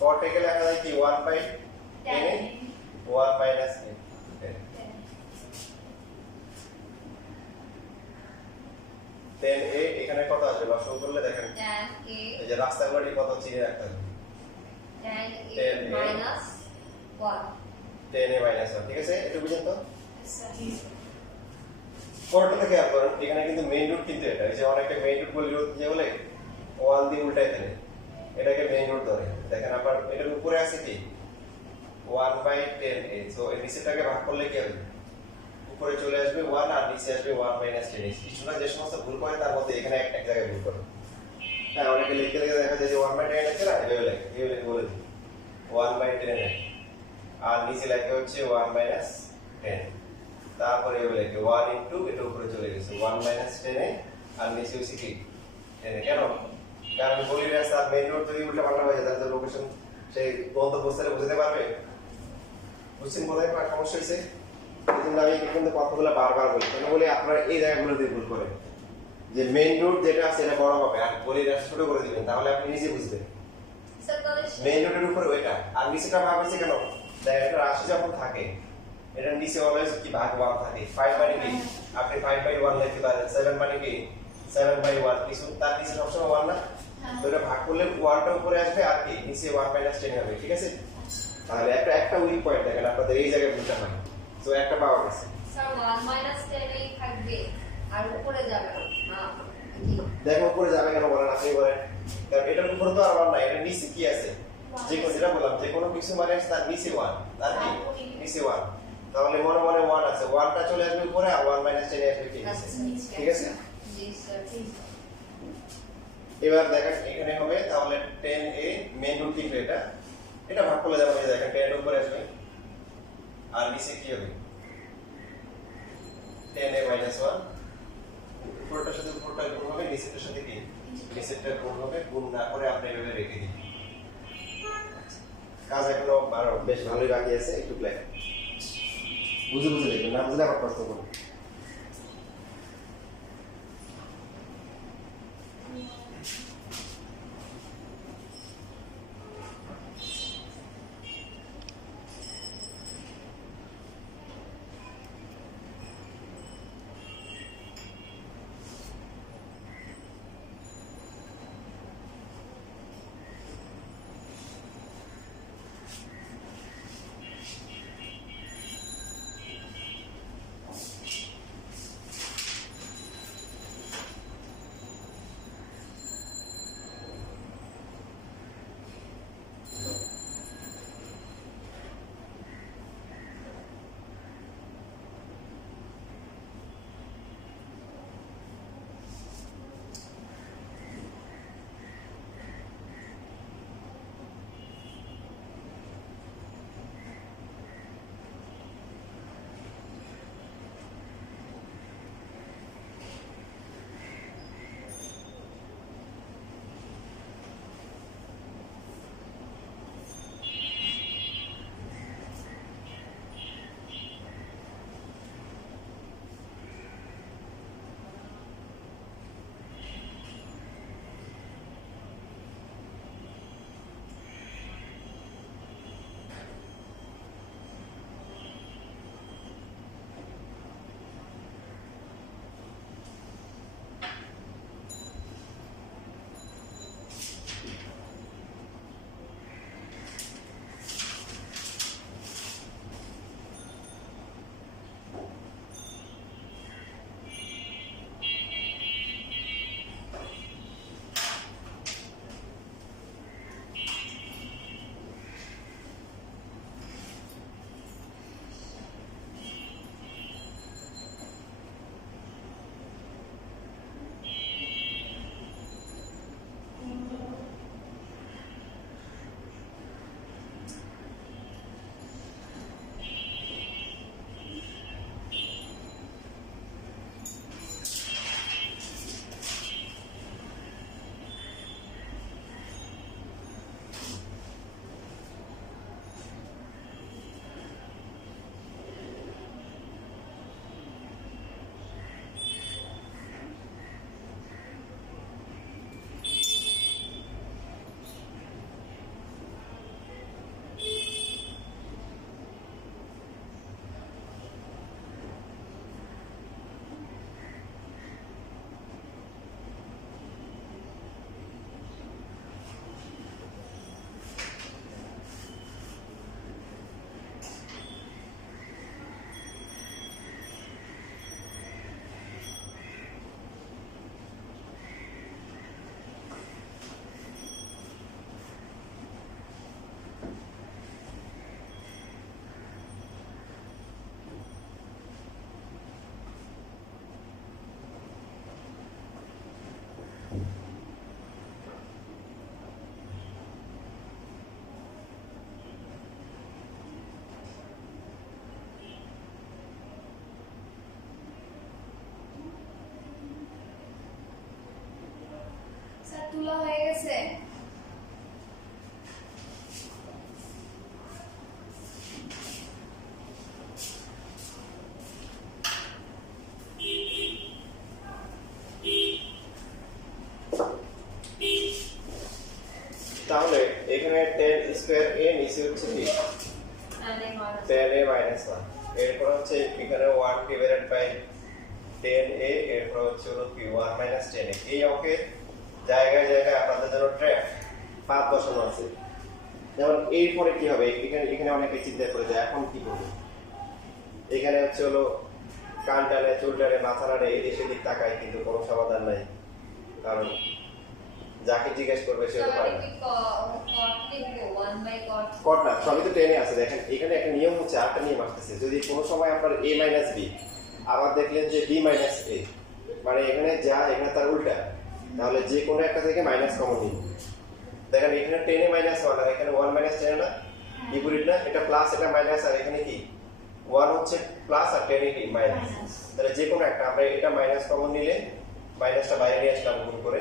cot এ লেখা যায় কি 1 বাই 10 1 মাইনাস 10। then a এখানে কত আসবে লসাগু করলে দেখেন, tan a এই যে রাস্তাগুলোরই কত চিনে রাখতে হবে, tan a tan a minus 1 10a minus 1। ঠিক আছে, একটু বুঝেন তো। পরেরটা খেয়াল করেন, এখানে কিন্তু মেইন রুট কিন্তু এটা, এই যে অনেকটা মেইন রুট বলি রুট যে বলে 1 দিয়ে উল্টাই ফেলে, এটাকে মেইন রুট ধরে। দেখেন আবার এটার উপরে আছে কি 1 বাই 10a, সো এই নিচেটাকে ভাগ করলে কি হবে? উপরে চলে আসবে 1 আর নিচে আসবে 1 মাইনাস 10। স্টুডেন্টরা যে সমস্ত ভুল করে তার মধ্যে এখানে এক জায়গায় ভুল করে। হ্যাঁ, অনেকে লিখতে লিখে দেখা যায় যে 1 বাই 10 লেখে না, এভাবে লেখে বলে দিই 1 বাই 10 আর নিচে লেখে হচ্ছে 1 মাইনাস 10। তারপরে এভাবে লেখে 1 ইনটু এটা উপরে চলে গেছে 1 মাইনাস 10 আর নিচে হচ্ছে কি 10। কেন? কারণ বলি রাস্তা আর মেইন রোড যদি উল্টা পাল্টা হয়ে যায় তাহলে লোকেশন সেই গন্তব্যস্থলে বুঝতে পারবে। বুঝছেন কোথায় সমস্যা হয়েছে? এজন্য আমি কিন্তু কথাগুলো বারবার বলি, কেন বলি আপনারা এই জায়গাগুলোতে ভুল করেন, যে মেইন রোড যেটা আছে এটা বড় হবে আর বলি রাস্তা ছোট করে দিবেন, তাহলে আপনি নিজে বুঝবেন। মেইন রোডের উপরে ওইটা আর নিচেটা ভাগ হচ্ছে কেন? দেখেন একটা রাশি যখন থাকে এটা নিচে অলওয়েজ কি ভাগ 1 থাকে। 5 মানে কি আপনি 5 বাই 1 লিখতে পারেন, 7 মানে কি 7 বাই 1, কিছু তার নিচে সবসময় 1 না, তো এটা ভাগ করলে 1টা উপরে আসবে আর কি নিচে 1 মাইনাস 10 হবে। ঠিক আছে, তাহলে একটা উইক পয়েন্ট দেখেন আপনাদের এই জায়গায় ভুলটা হয়। তো একটা পাওয়া গেছে স্যার 1 মাইনাস 10 এই থাকবে আর উপরে যাবে না। দেখো উপরে যাবে কেন বলেন, আপনি বলেন। কারণ এটার উপরে তো আর 1 নাই, এটা নিচে কি আছে? যে কোন যেটা বললাম যে কোনো কিছু মানে তার নিচে 1, তার কি নিচে 1, তাহলে মনে মনে 1 আছে, 1টা চলে আসবে উপরে আর 1 মাইনাস 10 আসবে কি নিচে। ঠিক আছে। স্কয়ার ঠিক এবার দেখেন এখানে হবে তাহলে 10a মেইন রুট কিন্তু এটা ভাগ করলে যেমন এই দেখেন 10 এর উপরে আসবে আর নিচে কি হবে 10a - 1 উপরটার সাথে উপরটা গুণ হবে নিচেরটার সাথে কি নিচেরটা গুণ হবে গুণ না করে আপনি এভাবে রেখে দিন কাজ এখনো আরো বেশ ভালোই বাকি আছে একটু প্ল্যান বুঝে বুঝে লিখবেন না বুঝলে আবার প্রশ্ন করুন তুলা হয়ে গেছে তাহলে এখানে 10 স্কয়ার a নিচে হচ্ছে কি 10a - 1 এরপর হচ্ছে এখানে 1 ডিভাইডেড বাই 10a এরপর হচ্ছে হলো কি 1 - 10a এই অঙ্কের জায়গায় জায়গায় আপনাদের জন্য ট্র্যাক পাত বসানো আছে যেমন এরপরে কি হবে এখানে অনেকে চিন্তা করে যায় এখন কি করবে এখানে হচ্ছে হলো কান টানে চুল টানে মাথা নাড়ে এই দেশে দিক তাকায় কিন্তু কোনো সমাধান নাই কারণ যাকে জিজ্ঞেস করবে সে তো পারে না কট না সবই তো টেনে আছে দেখেন এখানে একটা নিয়ম হচ্ছে আরেকটা নিয়ম আসতেছে যদি কোনো সময় আপনার a - b আবার দেখলেন যে b - a মানে এখানে যা এখানে তার উল্টা, তাহলে যে কোনো একটা থেকে মাইনাস কমন নিব। দেখেন এখানে 10 এ -1 আর এখানে 1 -10 না, বিপরীত না, এটা প্লাস এটা মাইনাস, আর এখানে কি 1 হচ্ছে প্লাস আর 10 এ কি মাইনাস। তাহলে যে কোনো একটা আমরা এটা মাইনাস কমন নিলে মাইনাসটা বাইরে নিয়ে আসলাম গুণ করে,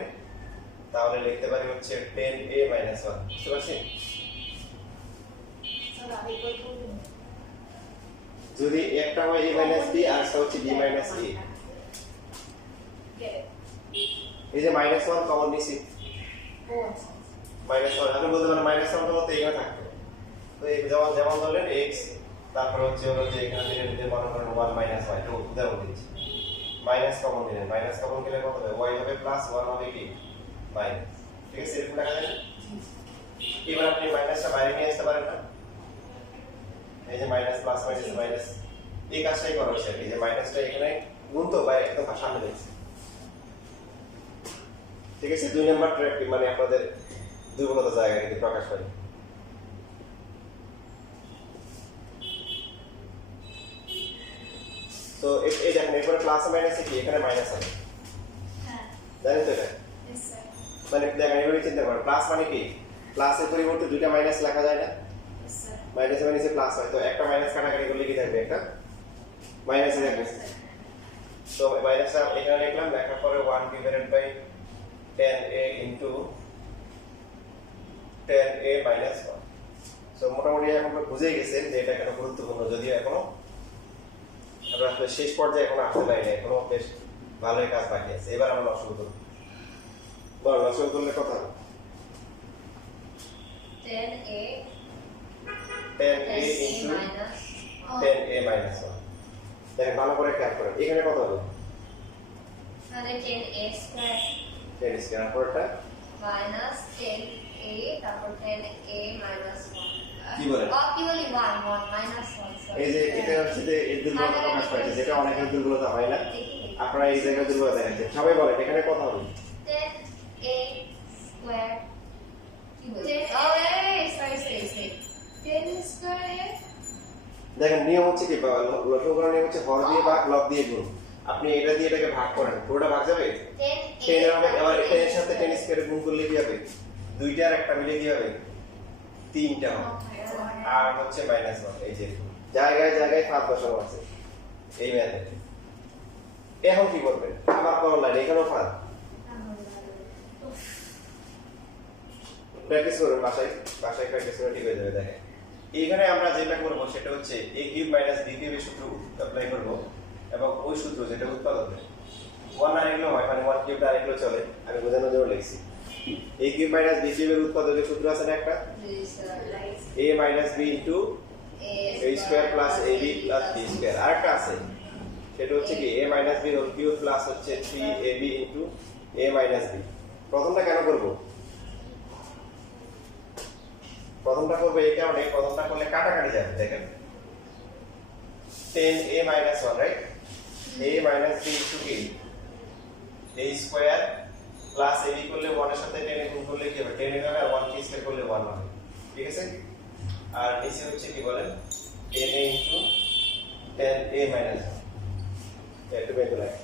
তাহলে লিখতে পারি হচ্ছে 10a - 1। বুঝতে পারছেন? যদি একটা হয় a - b আর একটা হচ্ছে b - a, এই যে -1 কমন নিছি, -1 আপনি বলতে পারেন -1 তো এখানে থাকতো, তো এই যেমন যেমন ধরলেন x, তারপর হচ্ছে হলো যে এখানে দিলেন যে মনে করেন 1 - y, তো উদাহরণ দিচ্ছি, মাইনাস কমন দিলেন, মাইনাস কমন গেলে কত হবে, y হবে প্লাস, 1 হবে কি মাইনাস। ঠিক আছে, এরকম লেখা যায় না? এবার আপনি মাইনাসটা বাইরে নিয়ে আসতে পারেন না, এই যে মাইনাস প্লাস মাইনাস মাইনাস, এই কাজটাই করা হচ্ছে। এই যে মাইনাসটা এখানে গুণ তো বাইরে একদম সামনে দেখছি। ঠিক আছে, 2 নাম্বার ট্র্যাক মানে আপনাদের দুর্বলতা জায়গা কিন্তু প্রকাশ পায়। তো এই দেখেন এরপরে প্লাস মাইনাসে কি এখানে মাইনাস হবে, জানেন তো এটা? মানে দেখেন এভাবে চিন্তা করেন, প্লাস মানে কি প্লাসের পরিবর্তে দুইটা মাইনাস লেখা যায় না, মাইনাসে মাইনাসে প্লাস হয়, তো একটা মাইনাস কাটাকাটি করলে কি থাকবে, একটা মাইনাসে থাকবে। তো মাইনাসটা এখানে লিখলাম, লেখার পরে 1 divided by 10a into 10a - 1। So মোটামুটি এখন বুঝেই গেছেন যে এটা কেন গুরুত্বপূর্ণ, যদিও এখনো আমরা আসলে শেষ পর্যায়ে এখনো আসতে পারিনি, এখনো বেশ ভালোই কাজ বাকি আছে। এবার আমরা লসাগু করব। বল লসাগু করলে কত হবে? 10a into 10a - 1। দেখেন ভালো করে খেয়াল করেন, এখানে কত হবে? তাহলে 10a স্কয়ার 10 স্কয়ার, পরেরটা মাইনাস 10a, তারপর 10a minus 1। কি বলেন? কি বলি 1 minus 1। এই যে এটা হচ্ছে যে এর দুর্বলতা প্রকাশ পাইছে, যেটা অনেকের দুর্বলতা হয় না, আপনারা এই জায়গায় দুর্বলতা দেখাচ্ছেন। সবাই বলেন এখানে কত হবে? 10a স্কয়ার কি বলি? Sorry 10 square. দেখেন নিয়ম হচ্ছে কি, লসাগু করার নিয়ম হচ্ছে হর দিয়ে বা লব দিয়ে গুণ। আপনি এটা দিয়ে এটাকে ভাগ করেন, পুরোটা ভাগ যাবে 10 হবে, আবার এর সাথে 10 স্কয়ারে গুণ করলে কি হবে, দুইটা আর একটা মিলে কি হবে, তিনটা হবে, আর হচ্ছে -1। এই যে জায়গায় জায়গায় 5 বসানো আছে এই মেথডে। এখন কি করবেন, আবার কোন লাইন এখানেও 5 প্র্যাকটিস করুন, বাসায় প্র্যাকটিস করে ঠিক হয়ে যাবে। দেখেন এইখানে আমরা যেটা করব সেটা হচ্ছে a কিউব মাইনাস b কিউবের সূত্র অ্যাপ্লাই করব, এবং ওই সূত্র যেটা উৎপাদক হবে 1 আর এগুলো হয়, মানে 1 কিউব আর এগুলো চলে, আমি বোঝানোর জন্য লিখছি। a কিউব মাইনাস b কিউবের উৎপাদকের সূত্র আছে না একটা, a minus b into a square plus ab plus b square. আরেকটা আছে সেটা হচ্ছে কি a minus b whole cube plus হচ্ছে 3ab into a minus b। প্রথমটা কেন করব, প্রথমটা করব এই কারণে, প্রথমটা করলে কাটাকাটি যাবে। দেখেন 10a - 1 right, a minus b into কি a স্কয়ার প্লাস ab করলে 1 এর সাথে 10 এ গুণ করলে কি হবে, 10 এ হবে, আর 1 কে স্কয়ার করলে 1 হবে। ঠিক আছে, আর নিচে হচ্ছে কি বলেন 10a ইনটু 10a - 1। একটু বেঁধে রাখি।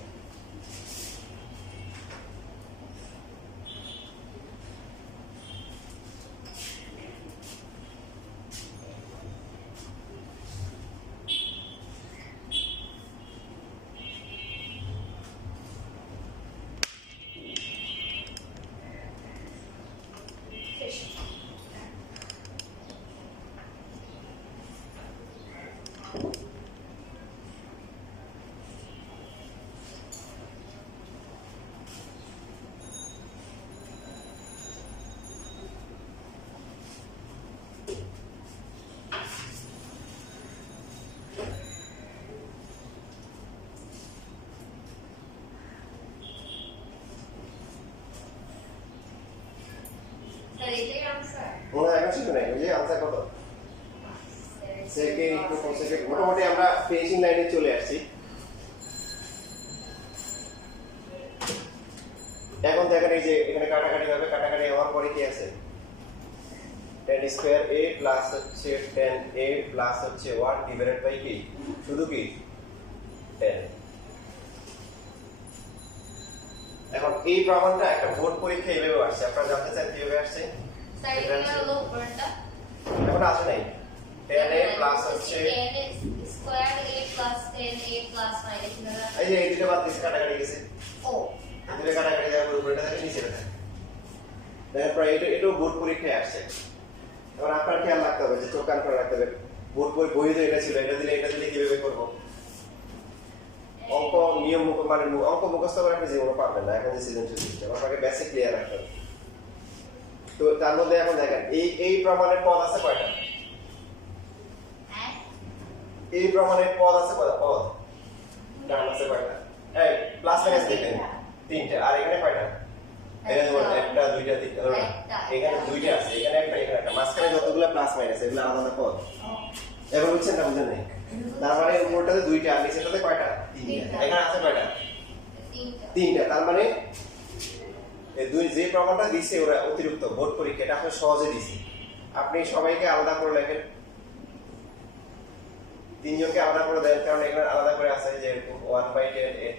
মনে হয় এখন শিখে নাই, বুঝলি আনসার কত, সেকেন্ড ইনটু কোসেকেন্ড। মোটামুটি আমরা ফিনিশিং লাইনে চলে আসছি। এখন দেখেন এই যে এখানে কাটাকাটি হবে, কাটাকাটি হওয়ার পরে কি আছে, 10 স্কয়ার a প্লাস হচ্ছে 10a প্লাস হচ্ছে 1 ডিভাইডেড বাই কি শুধু কি 10। এই প্রমাণটা একটা বোর্ড পরীক্ষা এভাবে আসছে, আপনারা জানতে চান কিভাবে আসছে? স্যার এটা হলো উপরটা এখন আসে নাই 10a প্লাস হচ্ছে 10a square a plus 10a plus minus এই যে এই দুটো বাদ দিছে কাটাকাটি গেছে, ও এই দুটো কাটাকাটি যাবে উপরেটা থেকে নিচে থাকে। তারপর এটা বোর্ড পরীক্ষায় আসছে। এবার আপনার খেয়াল রাখতে হবে যে চোখ কান করে রাখতে হবে, বোর্ড বইতে এটা ছিল, এটা দিলে কিভাবে করব। অঙ্ক নিয়ম মানে অঙ্ক মুখস্থ করে আপনি জীবনে পারবেন না, এখন যে সৃজনশীল সিস্টেম আপনাকে বেসিক ক্লিয়ার রাখতে হবে। তো তার মধ্যে এখন দেখেন এই প্রমাণের পদ আছে কয়টা? এই প্রমাণের পদ আছে কয়টা? পদ টার্ম আছে কয়টা? এই প্লাস মাইনাস দেখেন তিনটা, আর এখানে কয়টা? এখানে যেমন একটা দুইটা তিনটা, এখানে দুইটা আছে, এখানে একটা, মাঝখানে যতগুলো প্লাস মাইনাস এগুলো আলাদা পদ। এবার বুঝছেন না? বুঝেন নাই? তার মানে উপরটাতে দুইটা আর নিচেটাতে কয়টা? তিনটা। এখানে আছে কয়টা? তিনটা। তার মানে এই দুই যে প্রমাণটা দিছে ওরা অতিরিক্ত বোর্ড পরীক্ষা, এটা আপনি সহজে দিছে। আপনি সবাইকে আলাদা করে লেখেন, তিনজনকে আলাদা করে দেন, কারণ এখানে আলাদা করে আছে যে 1/10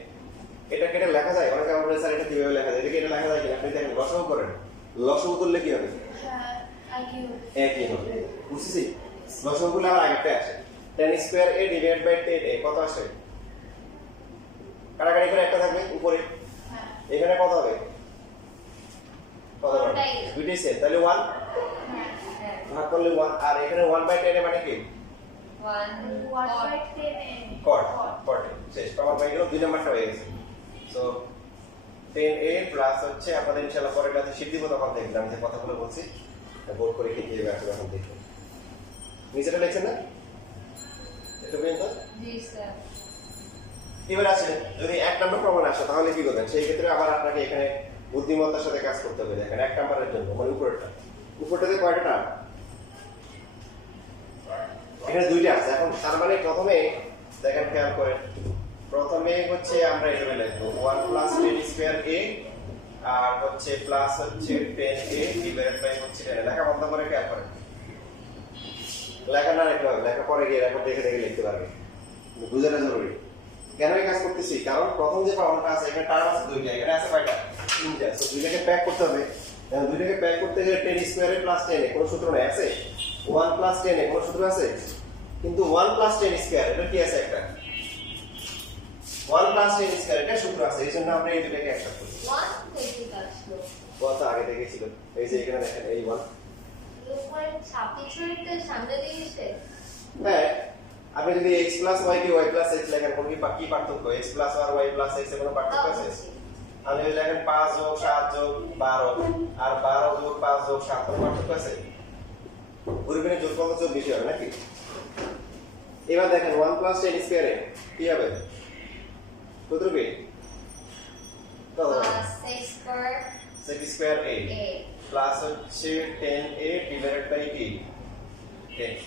এটা কেটে লেখা যায়। অনেকে বলে স্যার এটা কিভাবে লেখা যায়, এটা কেটে লেখা যায় কিনা? আপনি দেখেন লসাগু করেন, লসাগু করলে কি হবে? একই হবে। বুঝছিস? লসাগু করলে আবার আগেরটা আসে, 10 square a divide by 10a কত আসে? কাটাকাটি করে একটা থাকবে উপরে, এখানে কত হবে? কত হবে? দুইটাই সেম, তাহলে 1 ভাগ করলে 1, আর এখানে 1/10 মানে কি? 1/10 কট শেষ, প্রমাণ হয়ে গেল, দুই নাম্বারটা হয়ে গেছে। সো 10a প্লাস হচ্ছে আপনাদের ইনশাআল্লাহ পরের ক্লাসে শিট দিব, তখন দেখলাম যে কথাগুলো বলছি বোর্ড করে কি দিবে আসলে তখন দেখুন। নিচেটা লিখছেন না? এটা পর্যন্ত? জি স্যার। এবার আসেন, যদি 1 নম্বর প্রমাণ আসে তাহলে কি করবেন? সেই ক্ষেত্রে আবার আপনাকে এখানে বুদ্ধিমত্তার সাথে কাজ করতে হবে। দেখেন 1 নম্বরের জন্য মানে উপরটাতে কয়টা টার্ম? এখানে দুইটা আছে। এখন তার মানে প্রথমে দেখেন খেয়াল করেন, প্রথমে হচ্ছে আমরা এভাবে লিখবো 1 প্লাস 10 স্কয়ার a আর হচ্ছে প্লাস হচ্ছে 10a ডিভাইডেড বাই হচ্ছে 10। লেখা বন্ধ করে খেয়াল করেন, লেখা না লিখতে হবে, লেখা পরে গিয়ে রেকর্ড দেখে দেখে লিখতে পারবে, বুঝানো জরুরি। কেন এই কাজ করতেছি? কারণ প্রথম যে প্রমাণটা আছে এখানে টার্ম আছে দুইটা, এখানে আছে কয়টা? তিনটা। সো দুইটাকে প্যাক করতে হবে। এখন দুইটাকে প্যাক করতে গেলে 10 স্কয়ার প্লাস 10 এ কোনো সূত্র নাই, আছে? 1 প্লাস 10 এ কোনো সূত্র আছে? কিন্তু 1 প্লাস 10 স্কয়ার এটা কি আছে? একটা 1 প্লাস 10 স্কয়ার এটা সূত্র আছে, এইজন্য আমরা এই দুটাকে একসাথে করি। 1 থেকে আসলো, কত আগে থেকে ছিল, এই যে এখানে দেখেন এই 1। উপরে 26 মিনিটের সামনে দিয়েছে। হ্যাঁ, আপনি যদি x প্লাস y কে y প্লাস x লেখেন, কোন কি পার্থক্য? x প্লাস আর y প্লাস x এর কোনো পার্থক্য আছে? আপনি যদি লেখেন 5 যোগ 7 যোগ 12 আর 12 যোগ 5 যোগ 7 কোনো পার্থক্য আছে? পরিমাণে যোগ কত যোগ বেশি হবে নাকি? এবার দেখেন 1 প্লাস 10 স্কয়ারে কি হবে? কত হবে? কত হবে? 6 square 6 square a a plus হচ্ছে 10a ডিভাইডেড বাই কি? 10।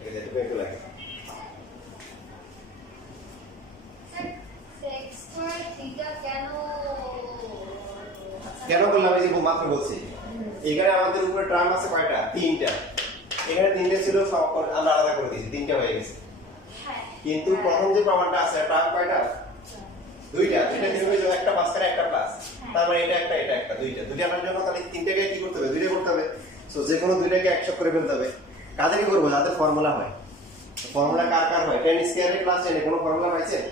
এটা যেটা একটু লাগে। 6 স্কয়ার থিটা কেন বললাম? এই যে মাত্র বলছি, এখানে আমাদের উপরে টার্ম আছে কয়টা? তিনটা। এখানে তিনটা ছিল, সব আমরা আলাদা করে দিয়েছি, তিনটা হয়ে গেছে। কিন্তু প্রথম যে প্রমাণটা আছে টার্ম কয়টা? দুইটা। এটা কি হবে? একটা মাঝখানে একটা প্লাস, তার মানে এটা একটা দুইটা আনার জন্য তাহলে তিনটাকে কি করতে হবে? দুইটা করতে হবে। সো যে কোনো দুইটাকে একসাথে করে ফেলতে হবে। কাদের কি করব? যাদের ফর্মুলা হয়। ফর্মুলা কার কার হয়? 10 স্কয়ার প্লাস 10 এর কোনো ফর্মুলা পাইছেন?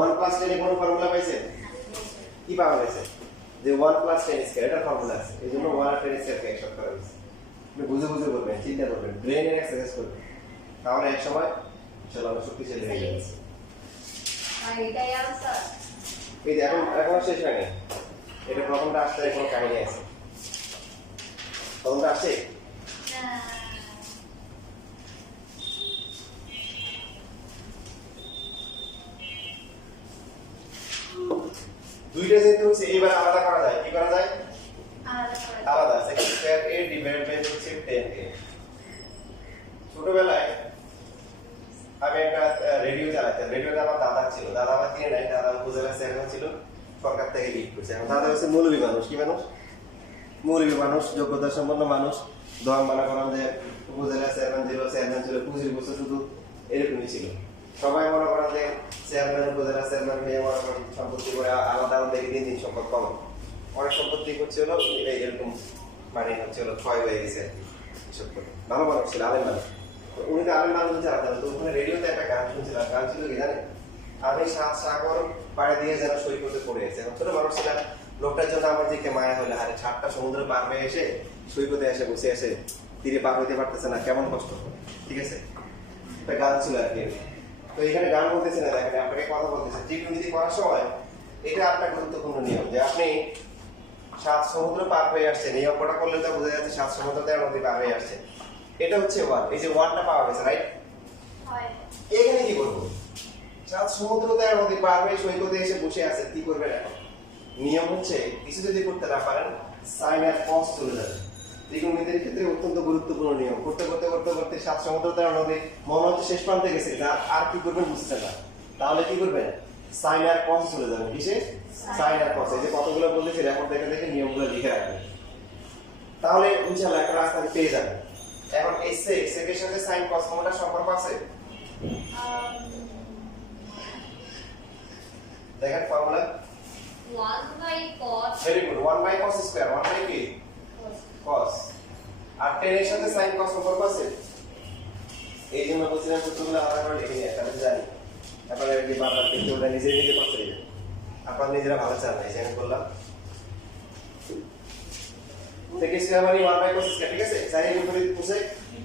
1 প্লাস 10 এর কোনো ফর্মুলা পাইছেন? কি পাওয়া গেছে? যে 1 প্লাস 10 স্কয়ার এটা ফর্মুলা আছে, এইজন্য 1 আর 10 স্কয়ারকে একসাথে করা হয়েছে। আপনি বুঝে করবেন, চিন্তা করবেন, ব্রেনের এক্সারসাইজ করবেন, তাহলে এক সময় চলো আমরা শক্তিশালী হয়ে যাবে। আর এটাই आंसर। এই যে এখন শেষ হয়নি, এটা প্রথমটা আসতে কোনো কাহিনী আছে। প্রথমটা আসছে দুইটা যেহেতু হচ্ছে এইবার আলাদা করা যায়, কি করা যায়? আলাদা। 6 স্কয়ার a ডিভাইডেড বাই হচ্ছে 10a। ছোটবেলায় আমি একটা রেডিও চালাতাম, রেডিওতে আমার দাদা ছিল, দাদা আমার কিনে নাই, দাদা উপজেলা চেয়ারম্যান ছিল, সরকার থেকে গিফট করছে। এখন দাদা হচ্ছে মৌলবী মানুষ। কি মানুষ? মৌলবী মানুষ, যোগ্যতা সম্পন্ন মানুষ। দোয়া মানা করেন যে উপজেলা চেয়ারম্যান ছিল 25 বছর, শুধু এরকমই ছিল। সবাই মনে করেন যে চেয়ারম্যান উপজেলা চেয়ারম্যান হয়ে মনে করেন সম্পত্তি করে আলাদা আলাদা দিন দিন সম্পদ কম। অনেক সম্পত্তি হচ্ছে হলো এরকম মানে হচ্ছে হলো ক্ষয় হয়ে গেছে আর কি এসব করে। ভালো মানুষ ছিল, আলেম মানুষ। উনি তো আলেম মানুষ যারা জানো, তো ওখানে রেডিওতে একটা গান শুনছিলাম, গান ছিল কি জানেন, আমি সাগর পাড়ে দিয়ে যেন সৈকতে পড়ে গেছে। এখন ছোট মানুষ ছিলাম, লোকটার জন্য আমার দিকে মায়া হলে, আরে 7টা সমুদ্র পার হয়ে এসে সৈকতে এসে বসে এসে তীরে পার হইতে পারতেছে না, কেমন কষ্ট। ঠিক আছে, একটা গান ছিল আর কি। তো এখানে গান বলতেছে না, দেখেন আপনাকে কথা বলতেছে, টি20 করার সময় এটা আপনার গুরুত্বপূর্ণ নিয়ম যে আপনি 7 সমুদ্র পার হয়ে আসছেন। এই অঙ্কটা করলে তো বোঝা যাচ্ছে 7 সমুদ্র 13 নদী পার হয়ে আসছে। এটা হচ্ছে ওয়ান, এই যে ওয়ানটা পাওয়া গেছে, রাইট? হয় এখানে কি করবো? 7 সমুদ্র 13 নদী পার হয়ে সৈকতে এসে বসে আছে, কি করবেন এখন? নিয়ম হচ্ছে কিছু যদি করতে না পারেন, সাইন আর কস চলে যাবে। ত্রিকোণমিতির ক্ষেত্রে অত্যন্ত গুরুত্বপূর্ণ নিয়ম। করতে করতে করতে করতে 7 সমুদ্র 13 নদী মনে হচ্ছে শেষ প্রান্তে গেছে, আর কি করবেন বুঝতে না, তাহলে কি করবেন? সাইন আর কস চলে যাবে। কিসে? সাইন আর কস। এই যে কতগুলো বলতেছি, রেকর্ড দেখে দেখে নিয়মগুলো লিখে রাখবেন, তাহলে ইনশাআল্লাহ একটা রাস্তা আপনি পেয়ে যাবেন। এখন এই সেক এর সাথে সাইন কস কোনটার সম্পর্ক আছে? দেখেন formula, 1/cos very good, 1/cos square, 1 by কি cos, আর tan এর সাথে sin cos সম্পর্ক আছে। এই জন্য বলছিলাম সূত্রগুলো আলাদা করে লিখে নিয়ে তাহলে জানি আপনারা কি বারবার কিন্তু ওটা নিজে নিজে করতে দিবেন, আপনারা নিজেরা ভালো চান না, এই যে আমি বললাম থেকে স্কয়ার মানে 1/cos স্কয়ার। ঠিক আছে, sin এর বিপরীত cosec,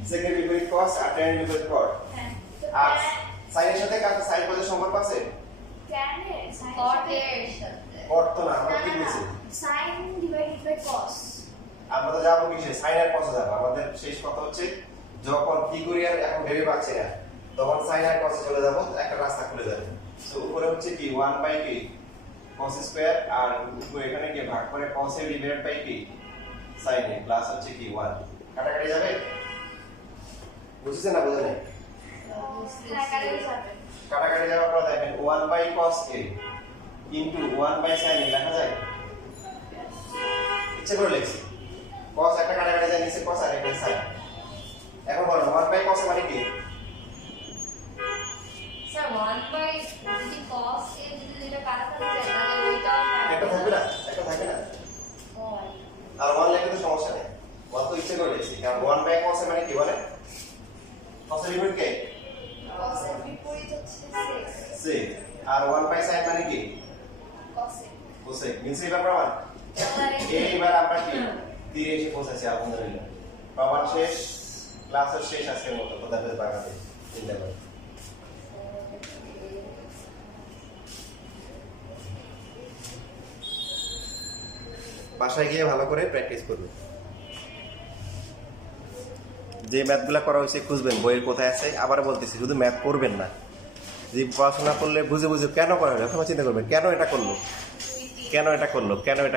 sec এর বিপরীত cos, আর tan এর বিপরীত cot। হ্যাঁ আর sin এর সাথে কার sin cos এর সম্পর্ক আছে? cot এর সাথে cot তো না, আমরা কি বলছি? sin divided by cos আমরা তো যাবো কিসে? sin আর cos এ যাবো। আমাদের শেষ কথা হচ্ছে যখন কি করি আর এখন ভেবে পাচ্ছি না, তখন sin আর cos এ চলে যাবো, একটা রাস্তা খুলে যাবে। সো উপরে হচ্ছে কি 1 বাই কি cos স্কয়ার, আর উপরে এখানে কি ভাগ করে cos এর ডিভাইড বাই কি sin এ, প্লাস হচ্ছে কি 1। কাটাকাটি যাবে? বুঝছেন না বুঝেন? কাটাকাটি যাওয়ার পর দেখেন 1 by cos a into 1 by sin a লেখা যায়? ইচ্ছে করে লিখছি, cos একটা কাটাকাটি যায়, নিচে cos আর এখানে sin। এখন বলো 1 বাই cos মানে কি? স্যার 1/, যদি cos এ যদি যেটা কাটাকাটি যায় তাহলে ওইটাও একটা থাকবে না, একটা থাকে না, হয়। আর 1 লিখে তো সমস্যা নেই। 1 তো ইচ্ছে করে লিখছি, কারণ 1 বাই cos মানে কি বলে? cos এর বিপরীত কে? cos এর বিপরীত হচ্ছে sec sec, আর 1 বাই sin মানে কি? cosec cosec। মিলছে এবার প্রমাণ? এইবার আমরা কি তীরে এসে পৌঁছেছি আলহামদুলিল্লাহ। প্রমাণ শেষ, ক্লাসের শেষ আজকের মতো। খোদাহাফেজ বাংলাদেশ, জিন্দাবাদ। বাসায় গিয়ে ভালো করে প্র্যাকটিস করবেন। যে ম্যাথগুলো করা হয়েছে খুঁজবেন বইয়ের কোথায় আছে। আবার বলতেছি, শুধু ম্যাথ করবেন না, যে পড়াশোনা করলে বুঝে বুঝে কেন করা হলো, চিন্তা করবেন কেন এটা করলো, কেন এটা করলো, কেন এটা